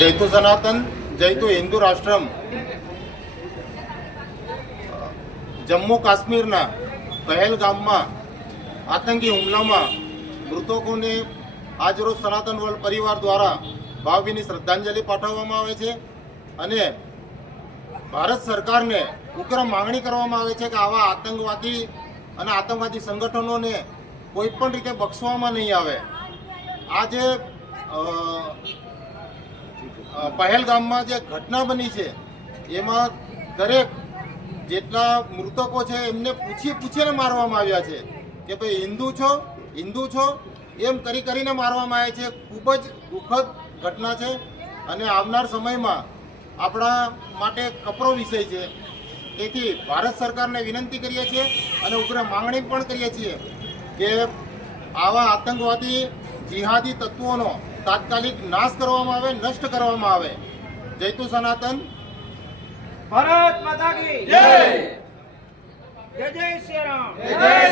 જયતુ સનાતન જયતુ હિન્દુ રાષ્ટ્રમ જમ્મુ કાશ્મીરના પહેલગામમાં આતંકી હુમલામાં મૃતકોને આજરોજ સનાતન વર્લ્ડ પરિવાર દ્વારા ભાવભીની શ્રદ્ધાંજલિ પાઠવવામાં આવે છે અને ભારત સરકારને ઉગ્ર માંગણી કરવામાં આવે છે કે આવા આતંકવાદી અને આતંકવાદી સંગઠનોને કોઈ પણ રીતે બક્ષવામાં નહીં આવે. આ જે અ, અ, પહેલગામમાં જે ઘટના બની છે, એમાં દરેક જેટલા મૃતકો છે, એમને પૂછી પૂછીને મારવામાં આવ્યા છે કે ભાઈ, હિન્દુ છો? હિન્દુ છો? એમ કરી કરીને મારવામાં આવે છે. ખૂબ જ દુઃખદ ઘટના છે અને આવનાર સમયમાં આપણા માટે કપરો વિષય છે. તેથી ભારત સરકારને વિનંતી કરીએ છીએ અને ઉગ્ર માંગણી પણ કરીએ છીએ કે આવા આતંકવાદી, જિહાદી તત્વોનો તાત્કાલિક નાશ કરવામાં આવે નષ્ટ કરવામાં આવે. જયતુ સનાતન. ભારત માતા કી જય. જય. જય શ્રી રામ. જય